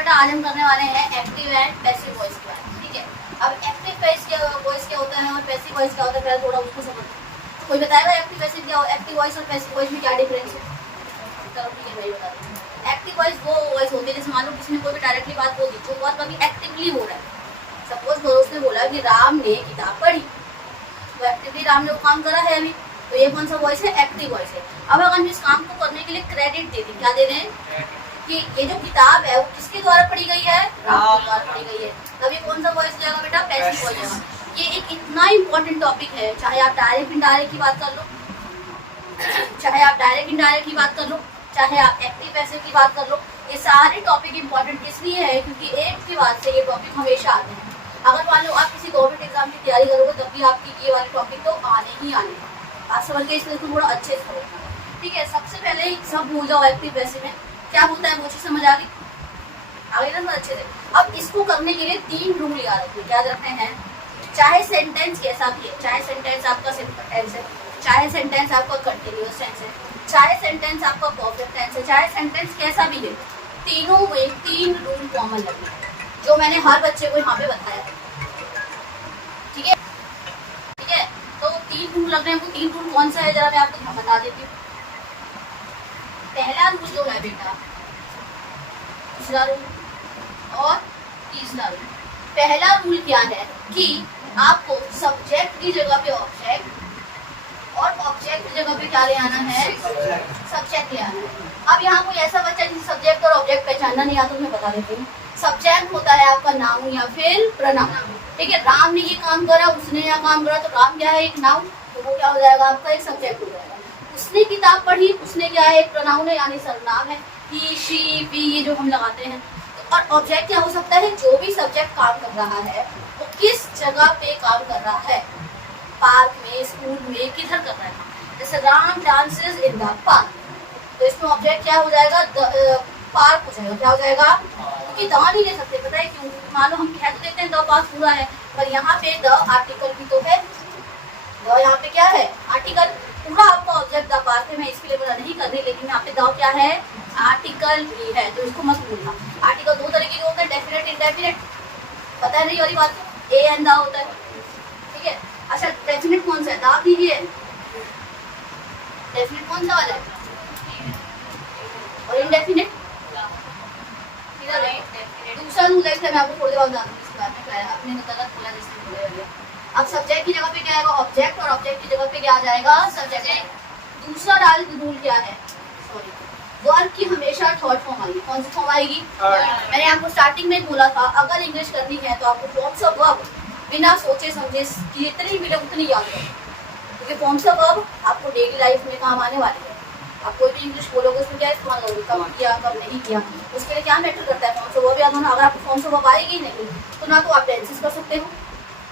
बेटा आज हम करने वाले हैं एक्टिव एंड पैसिव वॉइस की बात, ठीक है। अब एक्टिव वॉइस क्या होता है और पैसिव वॉइस क्या होता है, पहले थोड़ा उसको समझो। कोई बताएगा एक्टिव पैसिव क्या हो, एक्टिव वॉइस और पैसिव वॉइस में क्या डिफरेंस है? चलो ठीक है, मैं बता दूँ। एक्टिव वॉइस वो वॉइस होती है जैसे मान लो किसी ने कोई भी डायरेक्टली बात बोल दी, जो बात अभी एक्टिवली हो रहा है। सपोज करो उसने बोला कि राम ने किताब पढ़ी, तो एक्टिवली राम ने वो काम करा है अभी, तो ये कौन सा वॉइस है? एक्टिव वॉइस है। अब अगर हम इस काम को करने के लिए क्रेडिट दे दें, क्या दे दें कि ये जो किताब है वो किसके द्वारा पढ़ी गई है? राम के द्वारा पढ़ी गई है, तब ये कौन सा वॉइस जाएगा बेटा? पैसिव वॉइस जाएगा। ये एक इतना इंपॉर्टेंट टॉपिक है, चाहे आप डायरेक्ट इनडायरेक्ट की बात कर लो, चाहे आप डायरेक्ट इनडायरेक्ट की बात कर लो, चाहे आप एक्टिव पैसिव की बात कर लो, ये सारे टॉपिक इंपॉर्टेंट इसलिए है क्योंकि एक की बात से ये टॉपिक हमेशा आते हैं। अगर मान लो आप किसी गवर्नमेंट एग्जाम की तैयारी करोगे तब भी आपकी ये वाले टॉपिक तो आने ही आने हैं। आप समझ के इसलिए थोड़ा अच्छे से समझना, ठीक है। सबसे पहले सब भूल जाओ एक्टिव पैसिव में क्या होता है, वो चीज समझ आ गई? आगे ना अच्छे से। अब इसको करने के लिए 3 रूल याद रखने, क्या रखने हैं? चाहे सेंटेंस कैसा भी है, चाहे सेंटेंस आपका सिंपल टेंस है, चाहे सेंटेंस आपका कंटिन्यूअस टेंस है, चाहे सेंटेंस आपका परफेक्ट टेंस है, चाहे सेंटेंस कैसा भी है, तीनों में 3 रूल कॉमन लगने हैं जो मैंने हर बच्चे को यहाँ पे बताया, ठीक है। ठीक है, तो 3 रूल लग रहे हैं। वो 3 रूल कौन सा है जरा मैं आपको बता देती हूँ। पहला रूल जो है बेटा, दूसरा रूल और तीसरा रूल। पहला रूल क्या है कि आपको सब्जेक्ट की जगह पे ऑब्जेक्ट और ऑब्जेक्ट की जगह पे क्या ले आना है? सब्जेक्ट ले आना है। अब यहाँ कोई ऐसा बच्चा जिसे सब्जेक्ट और ऑब्जेक्ट पहचानना नहीं आता, तो मैं बता देती हूँ। सब्जेक्ट होता है आपका नाउन या फिर प्रोनाउन, ठीक है। राम ने ये काम करा, उसने यह काम करा, तो राम क्या है? एक नाउन, तो वो क्या हो जाएगा? आपका एक सब्जेक्ट हो जाएगा। उसने किताब पढ़ी, उसने क्या है? एक प्रोनाउन है यानी सर्वनाम है, ही शी वी ये जो हम लगाते हैं। और ऑब्जेक्ट क्या हो सकता है? जो भी सब्जेक्ट काम कर रहा है वो किस जगह पे काम कर रहा है, पार्क में, स्कूल में, किधर कर रहा है। जैसे Ram dances in the park, तो इसमें ऑब्जेक्ट क्या हो जाएगा? पार्क हो जाएगा। क्या हो जाएगा? क्योंकि द नहीं ले सकते, पता है क्यों? मान लो हम कह तो देते हैं द पार्क पूरा है, पर यहाँ पे द आर्टिकल भी तो है। द यहाँ पे क्या है? आर्टिकल। पूरा आपका ऑब्जेक्ट द पार्क है, मैं इसके लिए बता नहीं कर रही, लेकिन यहाँ पे द क्या है? आर्टिकल भी है, तो इसको मत भूलना। आर्टिकल 2 तरीके के होते हैं, डेफिनेट, इंडेफिनेट, पता है नहीं वाली बात, ए एंड द होता है, ठीक है। अच्छा, डेफिनेट कौन सा है? द दीजिए, डेफिनेट कौन सा वाला है? और इंडेफिनेट दूसरा रूल है, मैं आपको थोड़ी देर बाद बता दूंगी इसके बारे में, आपने गलत बोला जिसने बोले। अब सब्जेक्ट की जगह पे क्या आएगा? ऑब्जेक्ट, और ऑब्जेक्ट की जगह पे क्या आ जाएगा? सब्जेक्ट। दूसरा रूल क्या है? सॉरी, वर्ब की हमेशा थर्ड फॉर्म आएगी। कौन सी फॉर्म आएगी? मैंने आपको स्टार्टिंग में बोला था, अगर इंग्लिश करनी है तो आपको फॉर्म्स ऑफ वर्ब बिना सोचे समझे जितनी मिले उतनी याद करो, क्योंकि फॉर्म्स ऑफ वर्ब आपको डेली लाइफ में काम आने वाले हैं। आप कोई भी इंग्लिश बोलोगे उसमें क्या इस्तेमाल होगी, कब किया कब नहीं किया, उसके लिए क्या मैटर करता है? फॉर्म्स ऑफ वर्ब याद होना। अगर आपको फॉर्म्स ऑफ वर्ब आएगी नहीं तो ना तो आप टेंसेस कर सकते हो,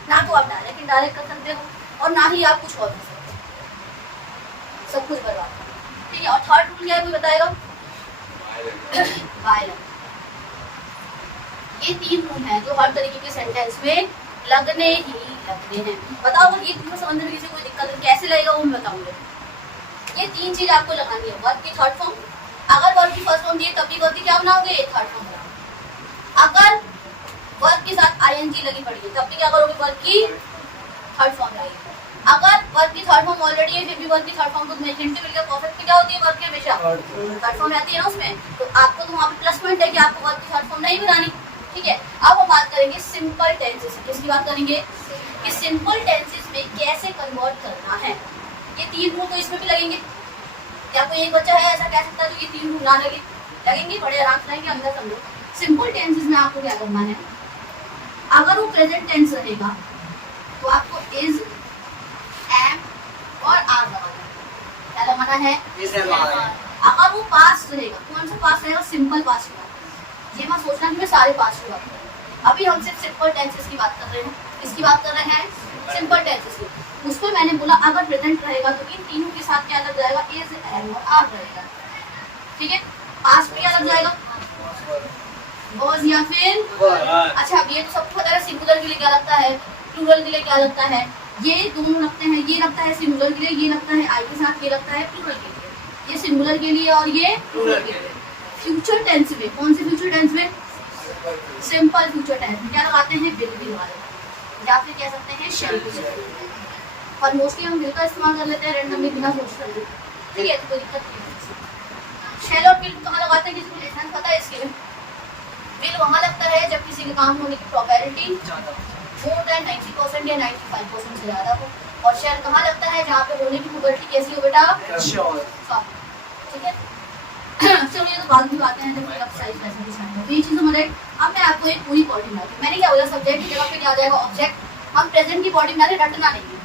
ना तो आप डायरेक्ट इनडायरेक्ट कर सकते हो, और ना ही आप कुछ और कर सकते हो, सब कुछ बर्बाद, ठीक है। और थर्ड रूल क्या है, कोई बताएगा? वायलेंस। ये 3 रूल हैं जो हर तरीके के सेंटेंस में लगने ही लगने हैं। बताओ ये तीनों समझने में किसी कोई दिक्कत है? कैसे लगेगा वो मैं बताऊंगा। ये 3 चीज आपको लगानी है। वर्ब की थर्ड फॉर्म, अगर वर्ब की फर्स्ट फॉर्म दिए तब भी वर्ब की क्या बनाओगे? थर्ड फॉर्म बनाओगे। अगर वर्ब के साथ आईएनजी लगी पड़ी है तब भी क्या करोगे? वर्ब की थर्ड फॉर्म लगेगी। अगर वर्ब की थर्ड फॉर्म ऑलरेडी है फिर भी वर्ब की थर्ड फॉर्म तो हिंट मिल गया। परफेक्ट क्या होती है? वर्ब की हमेशा थर्ड फॉर्म आती है ना उसमें, तो आपको तो वहाँ पे प्लस पॉइंट है कि आपको वर्ब की थर्ड फॉर्म नहीं बनानी, ठीक है। अब हम बात करेंगे सिंपल टेंसेस। किसकी बात करेंगे? कि सिंपल टेंसेस में कैसे कन्वर्ट करना है। ये 3 रूल तो इसमें भी लगेंगे। क्या कोई एक बच्चा है ऐसा कह सकता है जो ये 3 रूल ना लगे? लगेंगे, बड़े आराम से लगेंगे। अंदर समझो, सिंपल टेंसेस में आपको क्या करना है? अगर वो प्रेजेंट टेंस रहेगा तो आपको इज, एम और आर लगाना है। क्या लगाना है? अगर वो पास्ट रहेगा, कौन सा पास्ट रहेगा? सिंपल पास्ट का। ये मत सोचना कि मैं सारे पास्ट की बात कर रही हूँ, अभी हम सिर्फ सिंपल टेंसेस की बात कर रहे हैं। किसकी बात कर रहे हैं? सिंपल टेंसेस की। उसको मैंने बोला अगर प्रेजेंट रहेगा तो इन तीनों के साथ क्या लग जाएगा? इज, एम और आर रहेगा, ठीक है। पास्ट में क्या लग जाएगा? वॉज या फिर। अच्छा, अब ये तो सबको पता है सिंगुलर के लिए क्या लगता है, प्लूरल के लिए क्या लगता है। ये दोनों लगते हैं, ये लगता है सिंगुलर के लिए, ये लगता है आई के साथ, ये लगता है प्लूरल के लिए। ये सिंगुलर के लिए और ये प्लूरल के लिए। फ्यूचर टेंस में, कौन से फ्यूचर टेंस में? सिंपल फ्यूचर टेंस में क्या लगाते हैं, विल भी लगा देते हैं, या फिर कह सकते हैं शैल भी। पर मोस्टली हम विल का इस्तेमाल कर लेते हैं रैंडमली बिना सोच रहे, ठीक है, तो कोई दिक्कत नहीं है। शैल और विल कहाँ लगाते हैं, किसी को डिफरेंस पता है इसके? विल वहाँ लगता है जब किसी के काम होने की प्रोबेबिलिटी मोर देन 90% या 95% से ज़्यादा हो, और शैल कहाँ लगता है जहाँ पे होने की प्रोबेबिलिटी कैसी हो बेटा, ठीक है। चलो ये तो बाद में बातें हैं जब फिल अप साइज कैसे डिसाइड हो, तो ये चीज़ हमारे। अब मैं आपको एक पूरी बॉडी बना दूँ, मैंने क्या बोला, सब्जेक्ट की जगह पे क्या आ जाएगा, ऑब्जेक्ट। हम प्रेजेंट की बॉडी बना रहे, रटना नहीं है,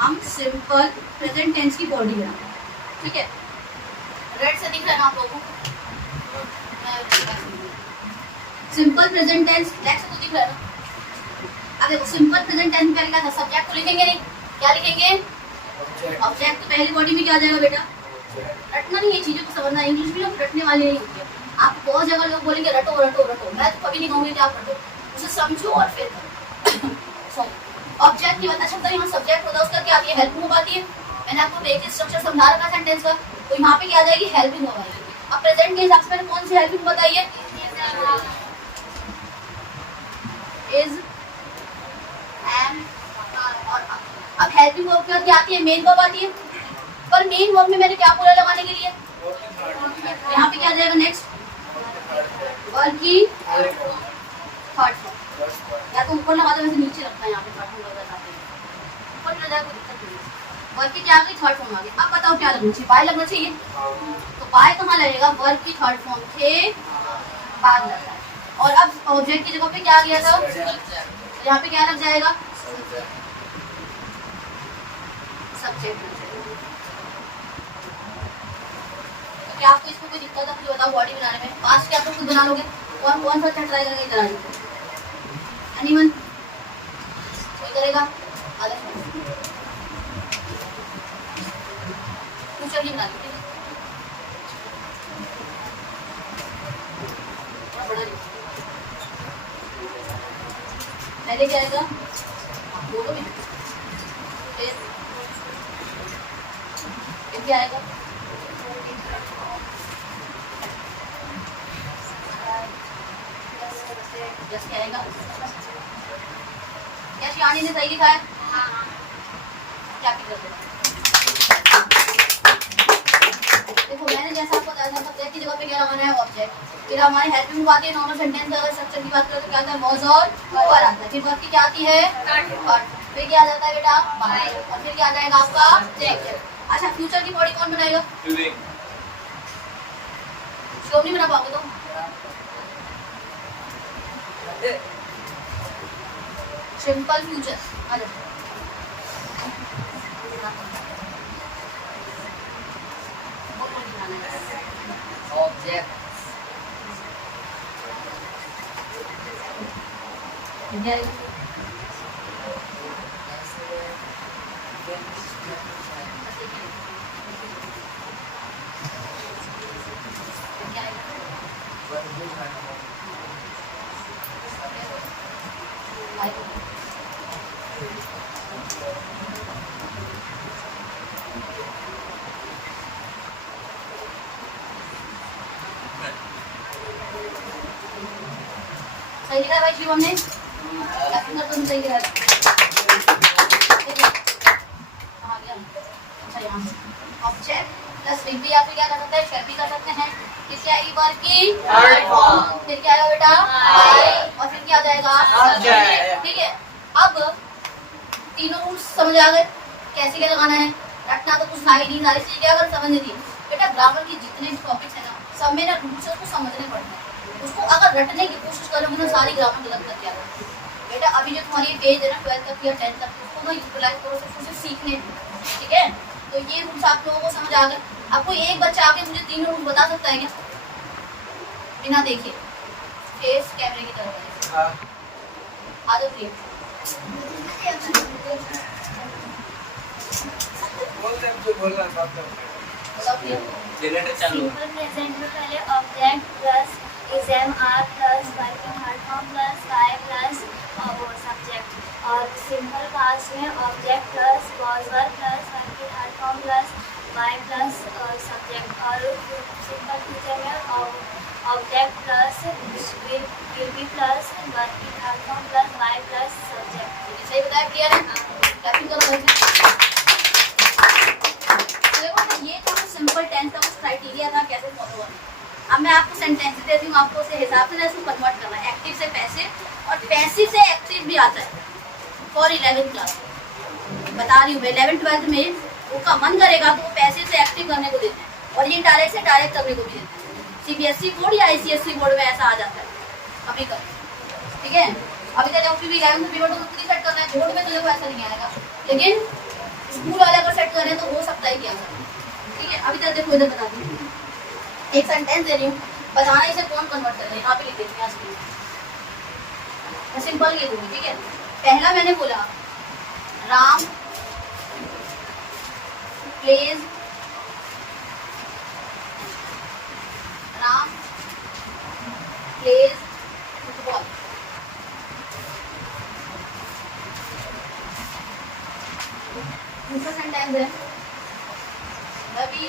हम सिंपल प्रेजेंट टेंस की बॉडी बना रहे हैं, ठीक है। रेड से दिख रहा है ना आप लोगों को, सिंपल प्रेजेंट टेंस ब्लैक से तो दिख रहा है ना। अब देखो सिंपल प्रेजेंट टेंस में क्या था, सब्जेक्ट को लिखेंगे नहीं, क्या लिखेंगे, ऑब्जेक्ट। तो पहली बॉडी में क्या आ जाएगा बेटा, रटना नहीं है, चीजों को समझना। इंग्लिश भी लोग रटने वाले नहीं होते, आप बहुत जगह लोग बोलेंगे रटो रटो रटो, मैं तो कभी नहीं कहूँगी कि आप रटो, उसे समझो और फिर करो। ऑब्जेक्ट की बात, अच्छा यहाँ सब्जेक्ट होता है उसका क्या आती है, हेल्पिंग वर्ब आती है। मैंने आपको बेसिक स्ट्रक्चर समझा रखा सेंटेंस का, तो यहाँ पे क्या आ जाएगी, हेल्पिंग वर्ब आएगी। अब प्रेजेंट के हिसाब से मैंने कौन सी हेल्पिंग बताइए, इज, एम और अब हेल्पिंग वर्ब क्या आती है, मेन वर्ब आती है। पर मेन वर्ब में मैंने क्या बोला लगाने के लिए, यहाँ पे क्या आ जाएगा नेक्स्ट, वर्ब की थर्ड फॉर्म, या तो ऊपर लगा दो, वैसे नीचे रखना है, यहाँ पे थर्ड फॉर्म लगाते हैं ऊपर लगा, कोई दिक्कत नहीं है। वर्ब की क्या आ गई, थर्ड फॉर्म आ गई। अब बताओ क्या लगना चाहिए, बाय लगना चाहिए, तो बाय कहाँ लगेगा, वर्ब की थर्ड फॉर्म के बाद लगता है। और अब ऑब्जेक्ट की जगह पे क्या आ गया था, यहाँ पे क्या लग जाएगा, सब्जेक्ट। क्या आपको इसमें कोई दिक्कत है, बताओ बॉडी बनाने में, पास्ट के आप लोग खुद बना लोगे, कौन कौन सा अच्छा ट्राई करेंगे, इधर आ जाओ, एनीवन कोई करेगा, आधा फ्यूचर की बना लीजिए, बड़ा पहले क्या आएगा, बोलो भी, फिर क्या आएगा, जस्ट क्या आएगा, क्या शिवानी ने सही लिखा है, क्या देखो मैंने जैसा आपको बताया था, सब्जेक्ट की जगह पे क्या लगाना है, ऑब्जेक्ट। फिर हमारे हेल्पिंग आती है, नॉर्मल सेंटेंस अगर स्ट्रक्चर की बात करें तो क्या आता है, वॉज और वर आता है। फिर वर्ब की क्या आती है, फिर क्या आ जाता है बेटा, बाय, और फिर क्या आ जाएगा आपका ऑब्जेक्ट। अच्छा फ्यूचर की बॉडी कौन बनाएगा, क्यों नहीं बना पाओगे तो, सिंपल फ्यूचर आ जाओ, ऑब्जेक्ट सही लिखा है भाई शिवम ने, तुम सही लिखा है, अच्छा यहाँ ऑब्जेक्ट प्लस विल भी आप क्या कर सकते हैं, शेयर भी कर सकते हैं। फिर क्या आएगी वर्ब की थर्ड फॉर्म, फिर क्या आएगा बेटा बाय, और फिर क्या आ जाएगा सब्जेक्ट, ठीक है। अब तीनों रूल्स समझ आ गए, कैसे क्या लगाना है, रटना तो कुछ था ही नहीं, सारी चीजें क्या अगर समझ नहीं थी बेटा, ग्रामर की जितने भी टॉपिक्स है ना, सब में ना रूल्स उसको समझने पड़ते हैं, उसको अगर रटने की कोशिश करोगे ना सारी ग्रामर गलत करके आएगा बेटा। अभी जो तुम्हारी पेज है ना 12th तक या 10th तक, उसको ना यूटिलाइज करो, सिर्फ उसे सीखने में, ठीक है। तो ये रूल्स आप लोगों को समझ आ गए। अब कोई एक बच्चा आके मुझे तीनों रूल्स बता सकता है क्या, बिना देखे, फेस कैमरे की तरफ आ जाओ प्लीज, सिंपल प्रेजेंट में पहले object plus is am are plus verb की third form plus by plus वो सब्जेक्ट, और सिंपल पास्ट में object plus was verb plus verb की third form plus by plus subject, और सिंपल फ्यूचर में object plus will be plus working third form plus by plus subject. सही बताया, clear है? Clapping करो वैसे। देखो ये तो सिंपल टेंस का कुछ क्राइटेरिया था कैसे फॉलो करना। अब मैं आपको सेंटेंस देती हूँ, आपको उसे हिसाब से इसको कन्वर्ट करना है। एक्टिव से पैसिव और पैसिव से एक्टिव भी आता है फॉर 11th क्लास। बता रही हूँ मैं, 11th 12th में उसका मन करेगा तो वो पैसिव से एक्टिव करने को देते हैं और ये डायरेक्ट से डायरेक्ट करने को भी देते हैं। सीबीएसई बोर्ड या आईसीएसई बोर्ड में ऐसा आ जाता है कभी कभी, ठीक है। अभी तक फिर भी 11th पीरियड को खुद ही सेट करना है, बोर्ड में तो देखो ऐसा नहीं आएगा, लेकिन स्कूल वाले अगर सेट करें तो हो सकता है कि ऐसा, ठीक है। अभी तक देखो इधर बता दूँ, एक सेंटेंस दे रही हूँ, बताना इसे कौन कन्वर्ट कर रहे हैं। यहाँ पे लिख देती हूँ, मैं सिंपल लिख दूंगी, ठीक है। पहला मैंने बोला राम प्लेज फुटबॉल। दूसरा सेंटेंस है रवि,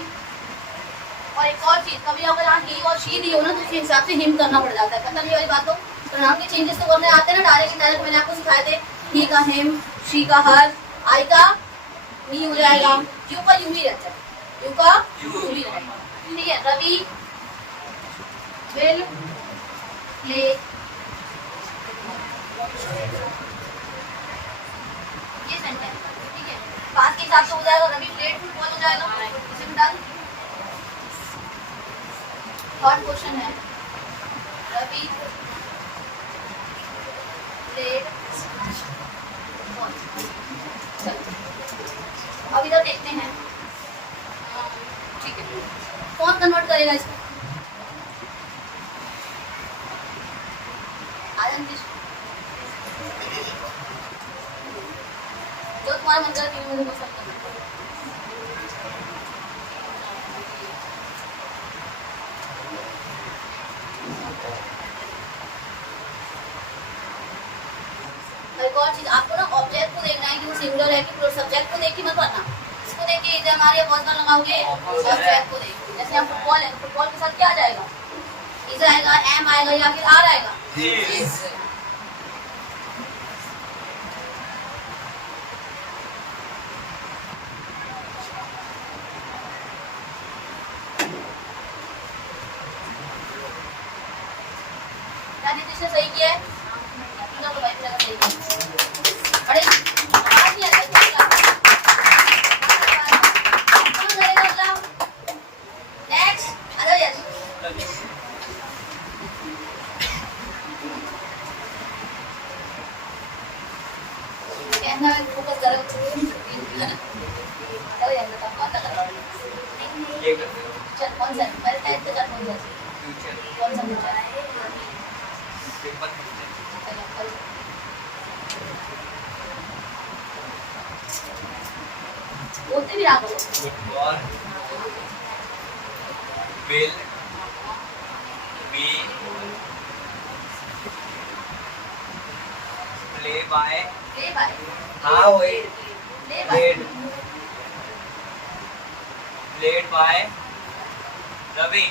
और एक और चीज, कभी अगर यहाँ ही और शी दी हो ना तो उसके हिसाब से हिम करना पड़ जाता है। पता नहीं वाली बात हो, प्रोनाउन के चेंजेस तो करने आते हैं ना डायरेक्ट डायरेक्ट। मैंने आपको सिखाए थे, ही का हिम, शी का हर, आई का मी हो जाएगा, यू का यू ही रहता है, यू का यू ही रहेगा, ठीक है। रवि विल प्ले ये सेंटेंस, ठीक है। बात के हिसाब से हो जाएगा, रवि प्लेड फुटबॉल हो जाएगा, इसे बता दूं। थर्ड क्वेश्चन है रवि प्लेड फुटबॉल। अब इधर देखते हैं, ठीक है, कौन कन्वर्ट करेगा इसको? जो तुम्हारा मन करे तीनों में से पसंद करना। एक और चीज आपको ना ऑब्जेक्ट को देखना है कि वो सिंगुलर है कि सब्जेक्ट को देख के मत पढ़ना। इसको देख के इधर हमारे पर्सनल लगाओगे, ऑब्जेक्ट को देख, जैसे हम फुटबॉल है, फुटबॉल के साथ क्या आ जाएगा? इज आएगा, एम आएगा या फिर आर आएगा? जिसने सही किया है तो भाई मेरा सही किया। अरे आवाज नहीं आ रही है, कौन करेगा अगला? नेक्स्ट आ जाओ यस। कहना फोकस करो, चलो यार बता कौन सा कर रहा है? ये कर, चल कौन सा पहले टाइप से कर, कौन सा फ्यूचर, कौन सा फ्यूचर? बोलते भी रहा करो। Football will be play by, हाँ वही प्लेड बाय रवि।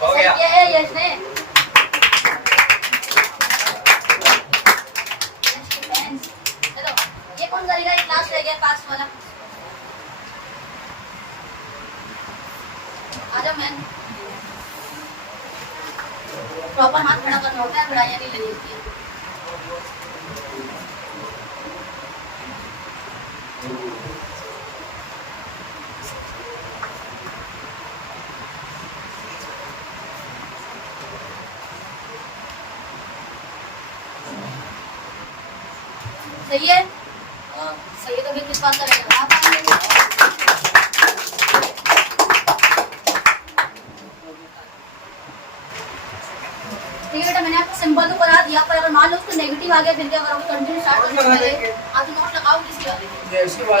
हो गया यश ने। चलो ये कौन करेगा? एक लास्ट रह गया पास वाला, आ जाओ मैम। प्रॉपर हाथ खड़ा करना होता है, खड़ाइयाँ नहीं लगी होती है। सही है? सही है तो फिर किस बात का रहेगा? आप ठीक है बेटा, मैंने आपको सिंपल तो करा दिया, पर अगर मान लो उसको नेगेटिव आ गया फिर क्या करोगे? कंटिन्यू स्टार्ट करने से पहले आप तो नोट लगाओ किसी वाले,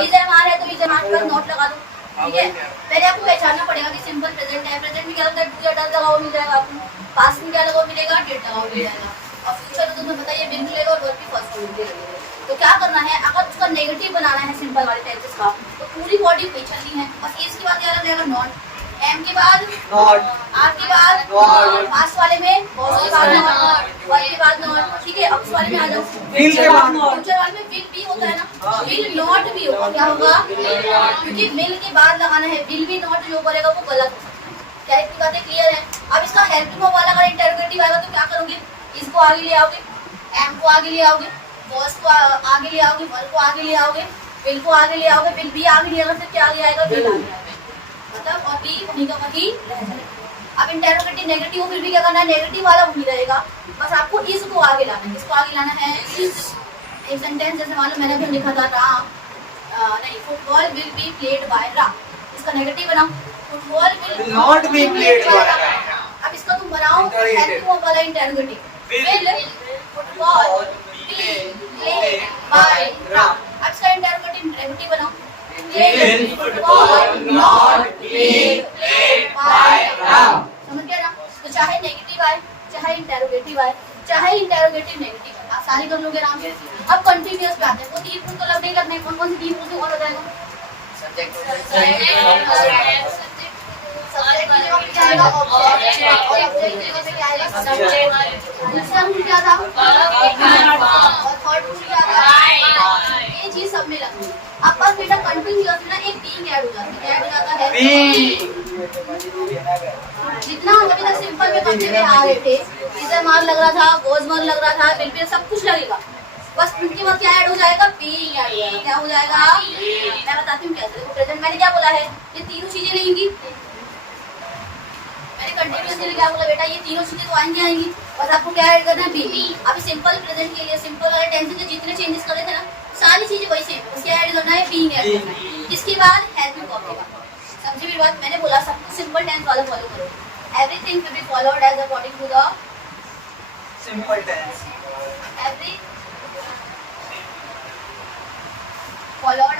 इधर हमारा है तो इधर हमारे पास नोट लगा दो, ठीक है। पहले आपको पहचानना पड़ेगा कि सिंपल प्रेजेंट है, प्रेजेंट में क्या होता है? डू या डज लगाओ मिल जाएगा आपको, पास्ट में क्या लगाओ मिलेगा? डिड लगाओ मिल जाएगा, और फ्यूचर तो तुम्हें बताइए बिन मिलेगा और वर्ब भी फर्स्ट फॉर्म मिलेगा। तो क्या करना है, अगर उसका नेगेटिव बनाना है सिंपल वाले टेंसेस का, तो पूरी बॉडी पीछे चलनी है, बस इसकी बात याद रहेगा नॉट, एम के बाद नॉट, आर के बाद नॉट, पास वाले में बॉस के बाद नॉट, वाई के बाद नॉट, ठीक है। अब इस वाले में आ जाओ, विल के बाद नॉट, फ्यूचर वाले में विल भी होता है ना, विल नॉट भी होगा, क्या होगा, क्योंकि विल के बाद लगाना है, विल भी नॉट जो बोलेगा वो गलत हो सकता है। क्या इतनी बातें क्लियर है? अब इसका हेल्पिंग वर्ब वाला अगर इंटरोगेटिव आएगा तो क्या करोगे, इसको आगे ले आओगे, एम को आगे ले आओगे, बॉस को आगे ले आओगे, वर को आगे ले आओगे, विल को आगे ले आओगे, विल भी आगे ले आओगे, फिर क्या आगे आएगा, विल आगे आएगा, मतलब और बी वहीं का वहीं रह जाएगा। अब इंटरोगेटिव नेगेटिव फिर भी क्या करना है, नेगेटिव वाला वहीं रहेगा, बस आपको इस को आगे लाना है। किसको आगे लाना है, इस। एक सेंटेंस जैसे मान लो मैंने अभी लिखा था राम, नहीं, football will be played by Ram, इसका नेगेटिव बनाओ, football will not be played by Ram. अब इसका तुम बनाओ हेल्पिंग वर्ब वाला interrogative, will football be played by Ram. अब इसका इंटरोगेटिव नेगेटिव बनाओ, Will football not be played by Ram? समझ गया ना? तो चाहे नेगेटिव आए, चाहे इंटरोगेटिव आए, चाहे इंटरोगेटिव नेगेटिव आए, आप सारे कर लोगे आराम से। अब कंटिन्यूअस पे आते हैं, वो 3 तो लग नहीं लगने, कौन कौन से 3 मुझे और बताएगा? सब्जेक्ट की जगह पे क्या आएगा, ऑब्जेक्ट, और ऑब्जेक्ट की जगह पे क्या आएगा, सब्जेक्ट। दूसरा रूल क्या था, और थर्ड रूल क्या था, ये चीज सब में लगनी है। अब बस बेटा कंटिन्यूअस में ना एक बीइंग ऐड हो जाता है, क्या ऐड हो जाता है, जितना हम अभी तक सिंपल में करते हुए आ रहे थे, इधर मार लग रहा था, गोज मार लग रहा था, बिल्कुल सब कुछ लगेगा, बस उनके बाद क्या ऐड हो जाएगा, बीइंग ऐड हो जाएगा। क्या हो जाएगा, मैं बताती हूँ कैसे। देखो प्रेजेंट मैंने क्या बोला है, ये तीनों चीजें लेंगी, मैंने कंटिन्यूअसली क्या बोला बेटा, ये तीनों चीजें तो आएंगी आएंगी, बस आपको क्या ऐड करना है, बी। अभी सिंपल प्रेजेंट के लिए सिंपल वाले टेंस के जितने चेंजेस करे थे ना, सारी चीजें वही सेम, बस क्या ऐड करना है, बीइंग ऐड करना है। इसके बाद हेल्पिंग वर्ब के बाद, समझी मेरी बात, मैंने बोला सब कुछ सिंपल टेंस वाला फॉलो करो, everything will be followed as according to the simple tense, every followed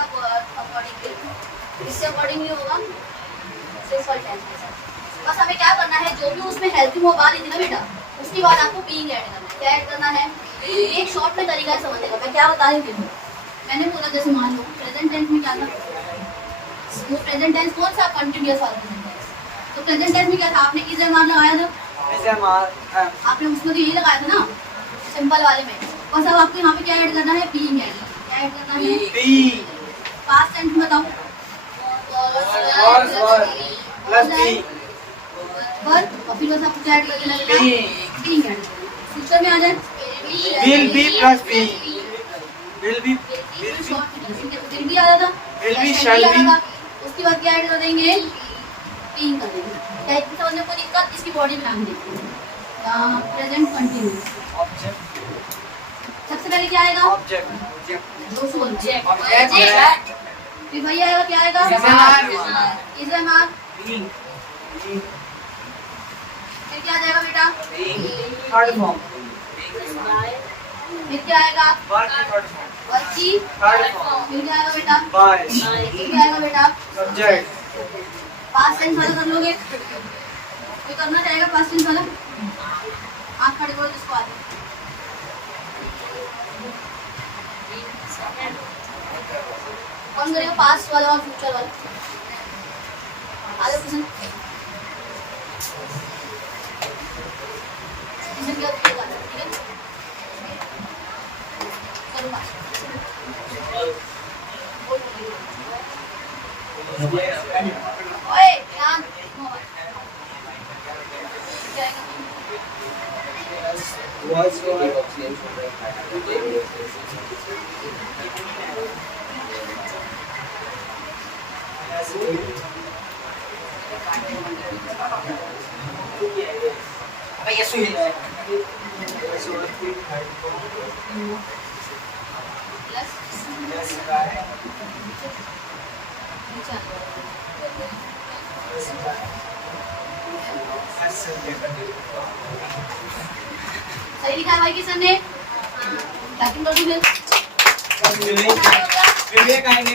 accordingly, इससे अकॉर्डिंगली होगा सिंपल टेंस के साथ। बस हमें क्या करना है, जो भी उसमें हेल्पिंग वर्ब आ रही थी ना बेटा, उसके बाद आपको बीइंग ऐड करना है। क्या ऐड करना है, एक शॉर्ट में तरीका है समझने का। मैं क्या बता रही थी, मैंने बोला जैसे मान लो प्रेजेंट टेंस में क्या था, वो प्रेजेंट टेंस कौन सा, कंटिन्यूअस वाला प्रेजेंट टेंस। तो प्रेजेंट टेंस में क्या था, आपने इज एम आर लगाया था, आपने उसमें तो यही लगाया था ना सिंपल वाले में, बस अब आपको यहाँ पे क्या ऐड करना है, बीइंग ऐड। क्या ऐड करना है, बी, पास्ट टेंस में बताओ, प्लस बी, और फिर बस आपको क्या ऐड कर देना है, बीइंग ऐड। फ्यूचर में आ जाए, will be plus be, will be, will भी आ जाता, विल बी, शैल बी, उसके बाद क्या ऐड कर देंगे, बीइंग कर देंगे। क्या इतनी समझने को दिक्कत, इसकी बॉडी बनाएंगे प्रेजेंट कंटिन्यूअस। सबसे पहले क्या आएगा, ऑब्जेक्ट, ऑब्जेक्ट, फिर वही आएगा, क्या आएगा, इज एम आर, फिर क्या आ जाएगा बेटा, थर्ड फॉर्म, फिर क्या आएगा, वर्ब की थर्ड फॉर्म, वर्ब की थर्ड फॉर्म, फिर क्या आएगा बेटा, बाय, फिर क्या आएगा बेटा, सब्जेक्ट, पास्ट टेंस वाला कर लोगे, कोई करना चाहेगा पास्ट टेंस वाला, हाथ खड़े करो जिसको आते। कौन करेगा पास्ट वाला और फ्यूचर वाला, आगे क्वेश्चन क्या पूछेगा, ठीक है, करो पास्ट। ओए ध्यान, ये सुन प्लस सही लिखा है भाई किशन ने, बैकिंग कर दी विवेक आएंगे,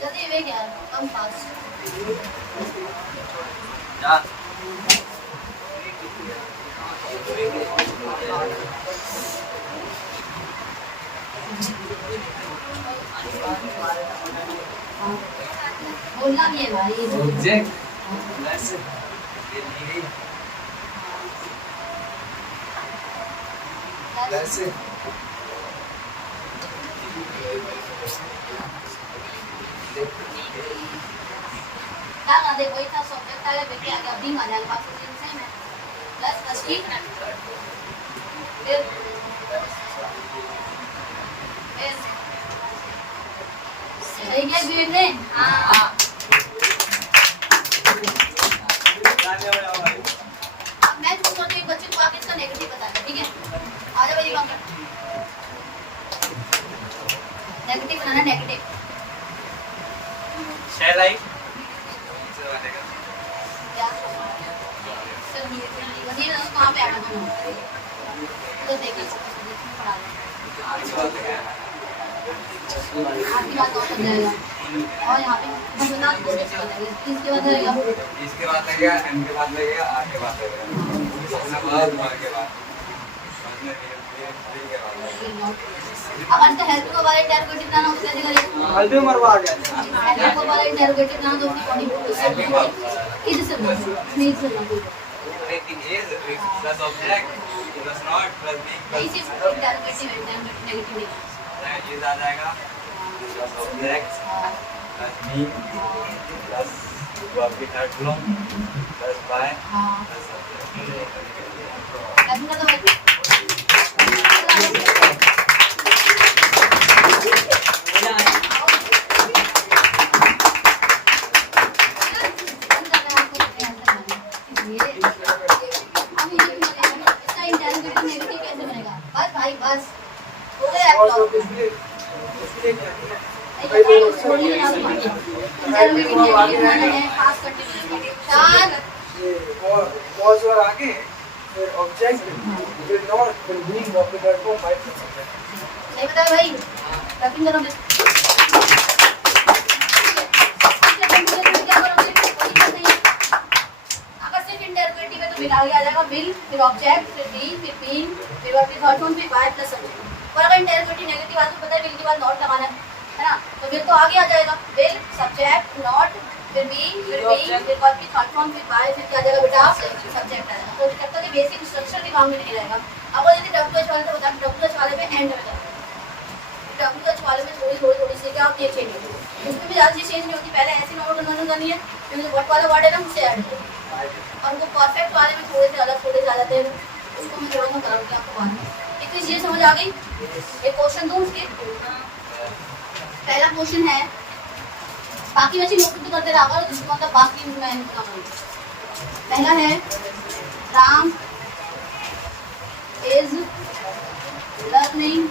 जल्दी वे क्या कम पास जा, बोलना भी है भाई। ऑब्जेक्ट प्लस ये दी गई प्लस क्या ना दे वही था सब्जेक्ट आगे बेटे आगे अभी आ जाएगा बात सेम है प्लस अस्सी फिर सही क्या ग्रेड ने हाँ अब मैं तुम सोचो एक बच्चे को आके इसका नेगेटिव बताना ठीक है आ जाओ भाई काम नेगेटिव बनाना नेगेटिव शेयर लाइक क्या सर ये ना कहाँ पे आना तो देखिए पढ़ा आपकी बात और समझ जाएगा और यहाँ पे बस बता दो इसके बाद रहेगा इसके बाद लगेगा एम के बाद लगेगा आर के बाद लगेगा अपना बाद मार के बाद अब आज का हेल्प को वाला इंटरोगेटिव बनाना हो कैसे करेंगे हल्दी मरवा आ गया हेल्प को वाला इंटरोगेटिव बनाना तो उसकी बॉडी इधर से स्नेक से ना Everything is plus object plus not plus being plus इसी इंटरोगेटिव नेगेटिव नहीं ये आ जाएगा plus object plus me plus verb की थर्ड फॉर्म plus by हाँ plus subject कैसे कर दो भाई बस हो गया पॉज और आगे फिर ऑब्जेक्ट फिर नॉट फिर बीइंग ऑफ द वर्ब को माइट नहीं बता भाई रैपिंग करो अगर सिर्फ इंटरप्रेटिव है तो बिल आगे आ जाएगा बिल फिर ऑब्जेक्ट फिर बी फिर बीइंग फिर वर्ब की थर्ड फॉर्म फिर बाय प्लस सब्जेक्ट और अगर इंटरप्रेटिव नेगेटिव आ तो पता है बिल के बाद नॉट लगाना है ना तो बिल तो आगे आ जाएगा बिल सब्जेक्ट नॉट फिर बी फिर वर्ब की थर्ड फॉर्म फिर बाय फिर क्या आ जाएगा बेटा सब्जेक्ट आएगा तो जब तक ये बेसिक स्ट्रक्चर दिमाग में नहीं रहेगा अब यदि डब्ल्यूएच वाले तो बता डब्ल्यूएच वाले में एंड में डब्ल्यूएच वाले में थोड़ी सी क्या होती है चेंज होती है उसमें भी ज़्यादा चीज़ चेंज नहीं होती पहले ऐसी नॉर्मल कन्वर्जन करनी है फिर जो वर्ड वाला वर्ड है ना उससे ऐड करो और वो परफेक्ट वाले में थोड़े से अलग थोड़े ज़्यादा थे उसको मैं थोड़ा सा कराऊंगी आपको बाद में इतनी चीज़ें समझ आ गई एक क्वेश्चन दूँ उसके पहला क्वेश्चन है बाकी वैसे नोट तो करते रहा और उसको मतलब बाकी मैं पहला है राम इज लर्निंग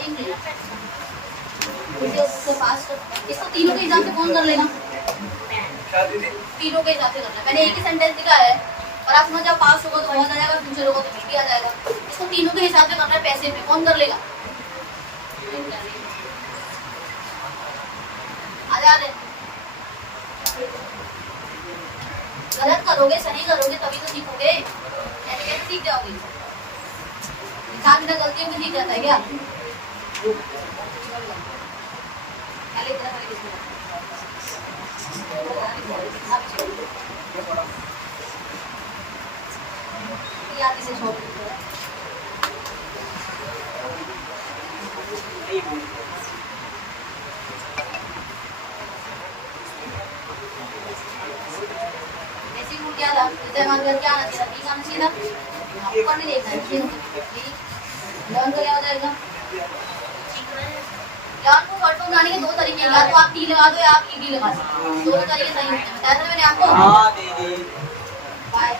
इंग्लिश इसको तीनों के हिसाब से कौन कर लेगा तीनों के हिसाब से करना है मैंने एक ही सेंटेंस दिखा है और आप समझ जब पास होगा तो बहुत आ जाएगा फ्यूचर होगा तो भी आ जाएगा इसको तीनों के हिसाब से करना है पैसे में कौन कर लेगा आ जा रहे गलत करोगे सही करोगे तभी तो सीखोगे ऐसे कैसे सीख जाओगे इंसान बिना गलतियों में सीख जाता है क्या पहले इतना करें किसमें याद इसे छोड़ बेसिक रूल क्या था जैसे हमारे घर क्या आना चाहिए था बी आना चाहिए था ऊपर नहीं देखना है लर्न तो क्या हो जाएगा यार को थर्ड फॉर्म बनाने के दो तरीके हैं या तो आप टी लगा दो या आप ईडी लगा दो दोनों तरीके सही होते हैं बताया था मैंने आपको हाँ दीदी बाय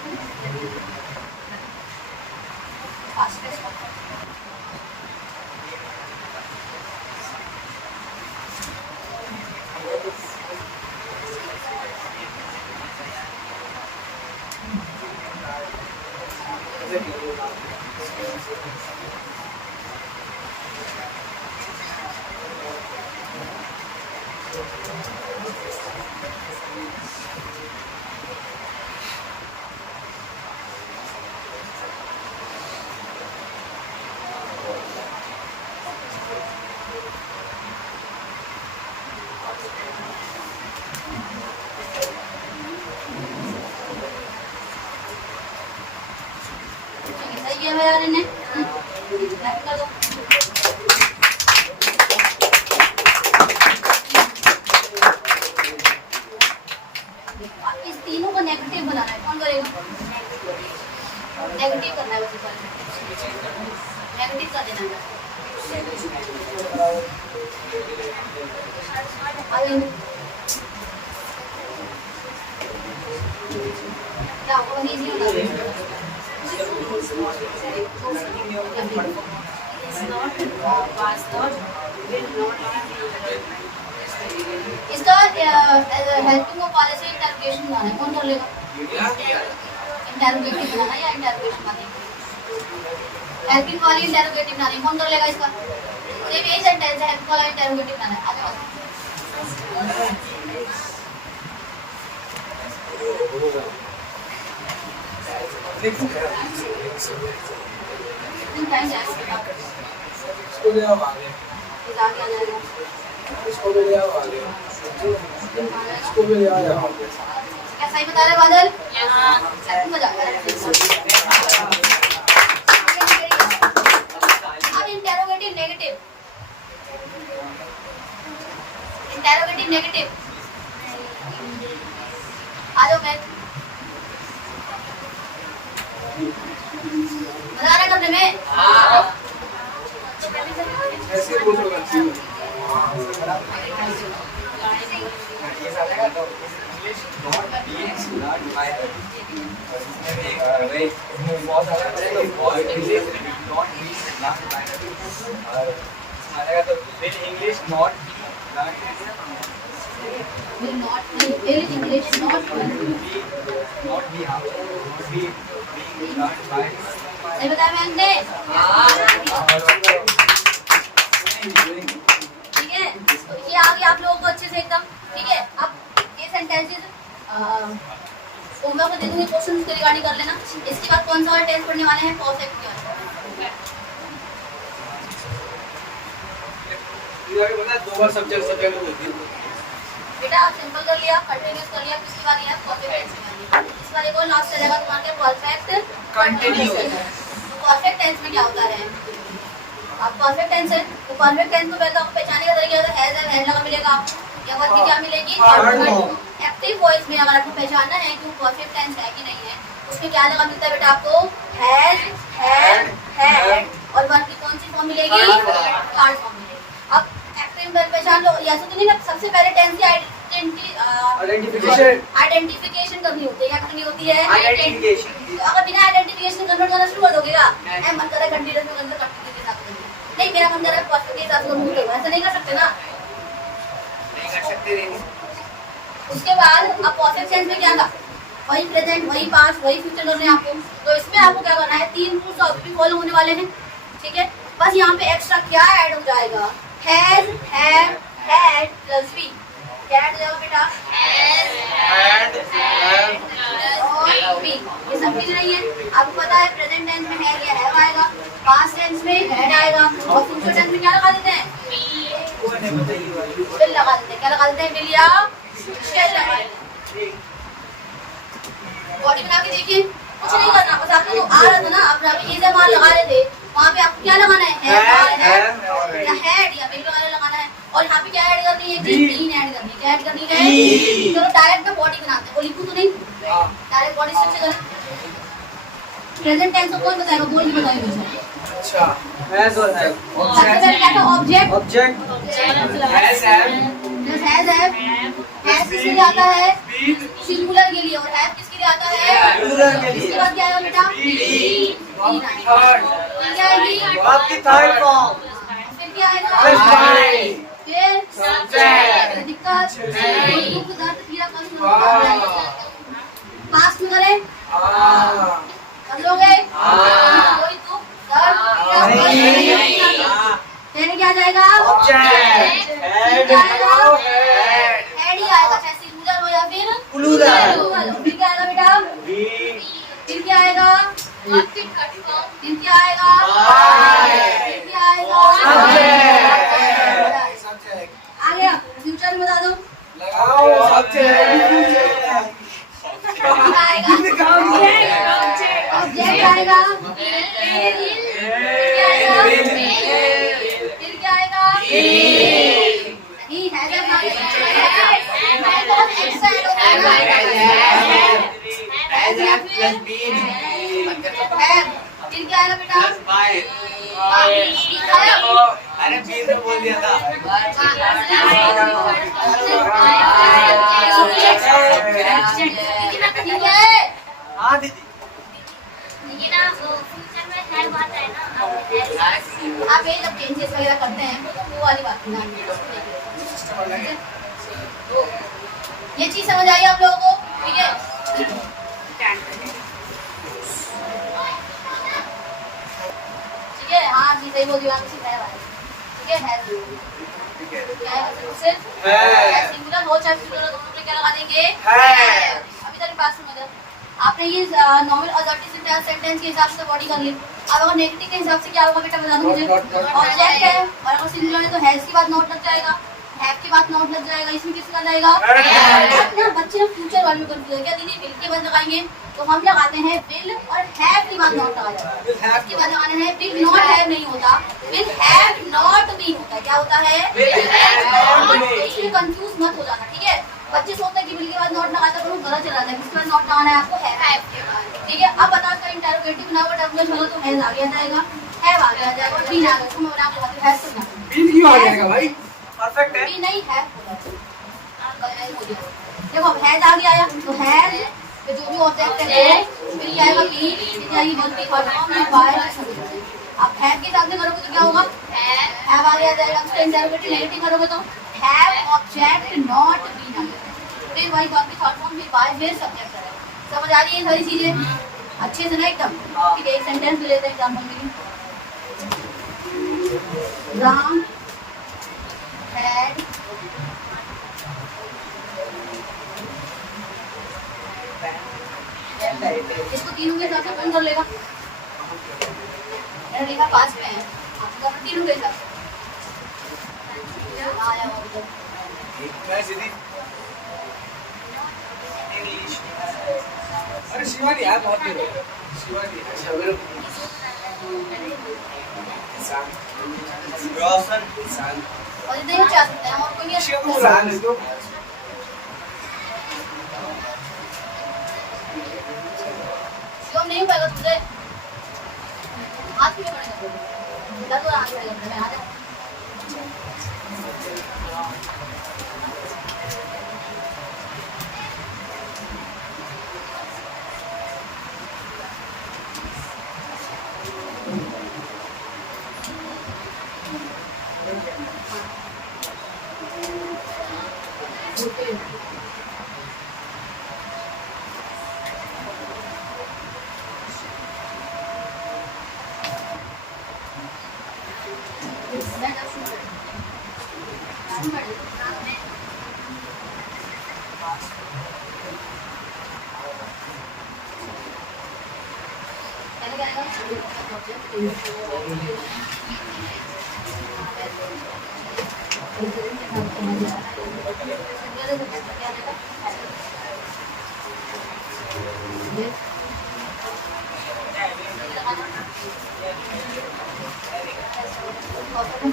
किया हुआ यार इन्हें। कर दो। इस तीनों को नेगेटिव बनाना है, कौन करेगा? नेगेटिव करना है बस, नेगेटिव कर देना है। क्या आपको इजी होगा? इसका हेल्पिंग ऑफ पॉलिसी इंटरोगेशन बनाना है, कौन कर लेगा? इंटरोगेटिव बनाना या इंटरोगेशन बनाना? हेल्पिंग वाली इंटरोगेटिव बनानी, कौन कर लेगा इसका? ये यही सेंटेंस है, हेल्पिंग वाला इंटरोगेटिव बनाना है। आगे इसको ले आओ आगे, आगे आ जाएगा। इसको भी ले आओ आगे, इसको भी ले आओ यहाँ पे। क्या सही बता रहे बादल? मजा आ रहा है। अब इंटरोगेटिव नेगेटिव, इंटरोगेटिव नेगेटिव आ जाओ। मैं मजा आ रहा है करने में। ऐसे बोलो अच्छी है। इंग्लिश नॉट सही बताया मैंने। ठीक है, तो ये आ गया आप लोगों को अच्छे से एकदम। ठीक है, अब ये सेंटेंसेस होमवर्क में दे दूंगी, क्वेश्चन के रिगार्डिंग कर लेना। इसके बाद कौन सा और टेस्ट पढ़ने वाले हैं? परफेक्ट के वाले। ये आगे बता, 2 बार सब्जेक्ट होती है। बेटा आप सिंपल कर लिया, कंटिन्यूअस कर लिया, पिछली बार ये परफेक्ट टेंस में। इस बार एक और लास्ट चलेगा तुम्हारे परफेक्ट कंटिन्यूअस। तो परफेक्ट टेंस में क्या होता है? आप परफेक्ट टेंस है तो परफेक्ट टेंस को पहले आपको पहचानने का तरीका है, हैज लगा मिलेगा आपको, या वर्ब की क्या मिलेगी? एक्टिव वॉइस में अगर आपको पहचानना है कि वो परफेक्ट टेंस है कि नहीं है, उसमें क्या लगा मिलता है बेटा आपको? Has, had, had. और वर्ब की कौन सी फॉर्म मिलेगी? थर्ड फॉर्म मिलेगी। अब एक्टिव में पहचान लो, ऐसा तो नहीं ना, सबसे पहले टेंस की आइडेंटिफिकेशन करनी होती है। क्या करनी होती है? आइडेंटिफिकेशन। तो अगर बिना आइडेंटिफिकेशन कन्वर्ट करना शुरू कर दोगे क्या? मन कर रहा है कंटीन्यूअस में कंटीन्यूअस के साथ करेंगे, नहीं मेरा मन कर रहा है परफेक्ट के हिसाब से करूंगा, ऐसा नहीं कर सकते ना, नहीं कर सकते। उसके बाद अब परफेक्ट टेंस में क्या था? वही प्रेजेंट, वही पास्ट, वही फ्यूचर करने आपको। तो इसमें आपको क्या करना है? 3 रूल्स ऑब्वियसली फॉलो होने वाले हैं। ठीक है, बस यहाँ पे एक्स्ट्रा क्या ऐड हो जाएगा? Has, had, had plus be. क्या ऐड हो जाएगा बेटा? हैज, हैड, हैड और बी। ये सब मिल रही है। आपको पता है प्रेजेंट टेंस में हैज या हैव आएगा, पास्ट टेंस में हैड आएगा, और फ्यूचर टेंस में क्या लगा देते हैं? विल लगा देते हैं। क्या लगा देते हैं? विल या शैल लगा देते हैं। बॉडी बना के देखिए, कुछ नहीं करना, बस आपको आ रहा था ना, आप ये जब वहाँ लगा रहे थे, वहाँ पे आपको क्या लगाना है? हैड या हैड या विल वगैरह लगाना है। और यहाँ पे क्या ऐड करनी है? बीन ऐड करनी है। क्या ऐड करनी है? चलो डायरेक्ट में बॉडी बनाते हैं, वो लिखूं तो नहीं, डायरेक्ट बॉडी स्ट्रक्चर करें। प्रेजेंट टेंस को कौन बताएगा? बोल के बताएगा। अच्छा, हैज और हैव। सबसे पहले क्या था? Object. Object has, have, has, have. Has किसके लिए आता है? सिंगुलर के लिए। और हैव किसके लिए आता है? प्लूरल के लिए। इसके बाद क्या आएगा बेटा? थर्ड, क्या आएगी? वर्ब की थर्ड फॉर्म। फिर क्या आएगा? फिर सब्जेक्ट। दिक्कत, दुख, दर्द, पीड़ा, कष्ट, पास्ट में करें, कर लोगे? कोई दुख, दर्द, पीड़ा, कष्ट, फिर क्या जाएगा? ऑब्जेक्ट हैड ही आएगा, चाहे सिंगुलर हो या फिर प्लूरल। फिर क्या आएगा बेटा? फिर क्या आएगा? फिर क्या आएगा? फिर क्या आएगा? आ गया। फ्यूचर में बता दो। लगाओ सब्जेक्ट। ऑब्जेक्ट आएगा, फिर क्या आएगा? नहीं है जब ना बहुत एक्स्ट्रा ऐड होता है ना। फिर क्या आएगा बेटा? अरे बीन तो बोल दिया था। ठीक है। हाँ दीदी। ये ना फ्यूचर में है बात है ना। आप ये जब चेंजेस वगैरह करते हैं तो वो वाली बात नहीं है। तो ये चीज समझ आई आप लोगों को? ठीक है। ठीक है, हाँ जी सही बोल दिया आपने, है भाई। ठीक है, क्या है सिर्फ सिंगुलर हो चाहे प्लूरल, दोनों में क्या लगा देंगे? है। अभी तक बात समझ आपने ये नॉर्मल असर्टिव सेंटेंस के हिसाब से बॉडी कर ली। अब अगर नेगेटिव के हिसाब से क्या होगा बेटा बता दो मुझे। ऑब्जेक्ट है और अगर सिंगुलर है तो हैज की बात नोट लग जाएगा, हैव की बात नोट लग जाएगा। इसमें किसका जाएगा? ना बच्चे ना फ्यूचर वाले में कंफ्यूज है क्या दीदी? विल की बात लगाएंगे तो हम लगाते हैं विल और हैव की बात नोट लगा जाएगा। इसकी बात लगाने हैं विल नॉट हैव नहीं होता, विल हैव नॉट बीन होता है। क्या होता है? इसमें कंफ्यूज मत हो जाना। ठीक है, बच्चे सोचते हैं कि विल के बाद नॉट लगाता है, गलत चला जाता है। किसके बाद नॉट लगाना है आपको? हैव। ठीक है, अब बताओ इसका इंटरोगेटिव ना वो डब्ल्यू चलो तो हैज आगे आ जाएगा, हैव आगे आ जाएगा और बीन आ जाएगा। मैं बता के हैव से ना बीन क्यों आ जाएगा भाई? परफेक्ट है। बी नहीं है। देखो अब हैज आगे आया तो हैज पे जो भी ऑब्जेक्ट है फिर आएगा बी, फिर आएगी मल्टी फॉर्म में बाय। अब हैव के साथ में करोगे तो क्या होगा? हैव आगे आ जाएगा। उसका इंटरोगेटिव नेगेटिव करोगे तो हैव ऑब्जेक्ट नॉट बीन आएगा। फिर वही बात की थर्ड फॉर्म में बाय फिर सब्जेक्ट आएगा। समझ आ रही है सारी चीजें अच्छे से ना एकदम? ठीक है, एक सेंटेंस ले लेते हैं एग्जांपल के लिए। राम had इसको तीनों के हिसाब से कौन कर लेगा? मैंने लिखा पास में है, आपको करना तीनों के हिसाब से। आया वो अरे शिवानी यार बहुत देर हो गई। शिवानी अच्छा मेरे रोशन इंसान और इतने ही चाह सकते हैं और कोई नहीं शिव इंसान है तो शिवम नहीं हो पाएगा तुझे। हाथ में पड़ेगा, दर्द हो रहा हाथ पड़ेगा। मैं आ जाऊँ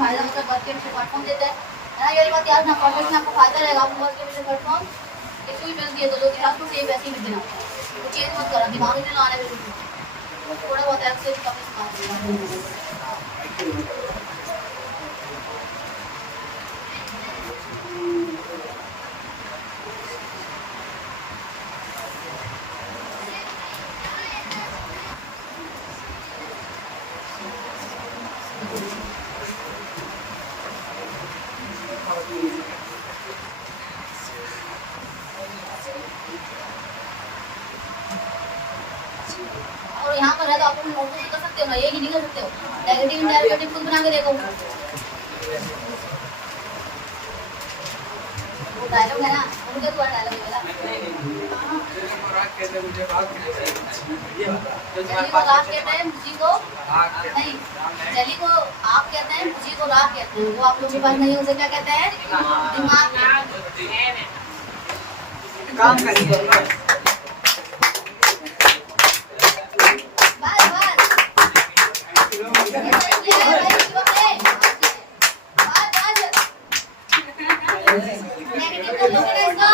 फायदा मतलब वर्क के पीछे प्लेटफॉर्म देता है ना। ये वाली बात याद ना, परफेक्ट में आपको फायदा रहेगा। आपको वर्क के पीछे प्लेटफॉर्म इसको भी मिल दिए तो जो आपको सेम वैसे ही मिल देना, तो चेंज मत करना, दिमाग में लाना है। थोड़ा बहुत ऐसे कम इस्तेमाल और यहाँ पर है तो आप लोग नोटबुक कर सकते हो ना, ये ही नहीं कर सकते हो। नेगेटिव इंटरोगेटिव खुद बना के देखो। वो डायलॉग है ना, उनका तो डायलॉग है ना। मुझे बात जली को राख कहते हैं, मुझी को नहीं, जली को आप कहते हैं, मुझी को राख कहते हैं। वो आप लोगों के पास नहीं, उसे क्या कहते हैं? दिमाग। काम करिए। बस बस कर लोगे ना इसका?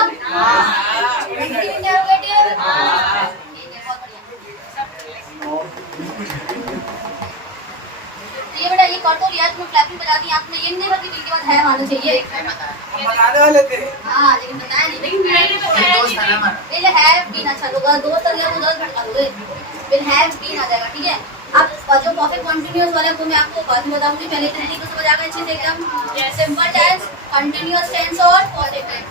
Negative interrogative? ठीक है, बहुत बढ़िया। तो ये बेटा ये कर तो लिया, तुम्हें क्लैपिंग बजा दी आपने, ये नहीं बल्कि के बाद है आना चाहिए। हम बनाने वाले थे। हाँ लेकिन बताया नहीं, लेकिन ये हैव बीन, अच्छा तो अगर दोस्त अगर उधर भटका दोगे, फिर हैव बीन आ जाएगा, ठीक है। अब जो परफेक्ट कंटीन्यूअस वाला है वो मैं आपको बाद में बताऊंगी, पहले तो हिंदी को समझ आ गया अच्छे से एकदम। सिंपल टेंस, कंटीन्यूअस टेंस और परफेक्ट टेंस,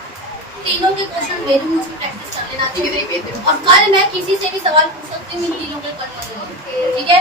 तीनों के क्वेश्चन वेरी मच प्रैक्टिस कर लेना चाहिए। और कल मैं किसी से भी सवाल पूछ सकती हूँ इन तीनों के करने के लिए, ठीक है।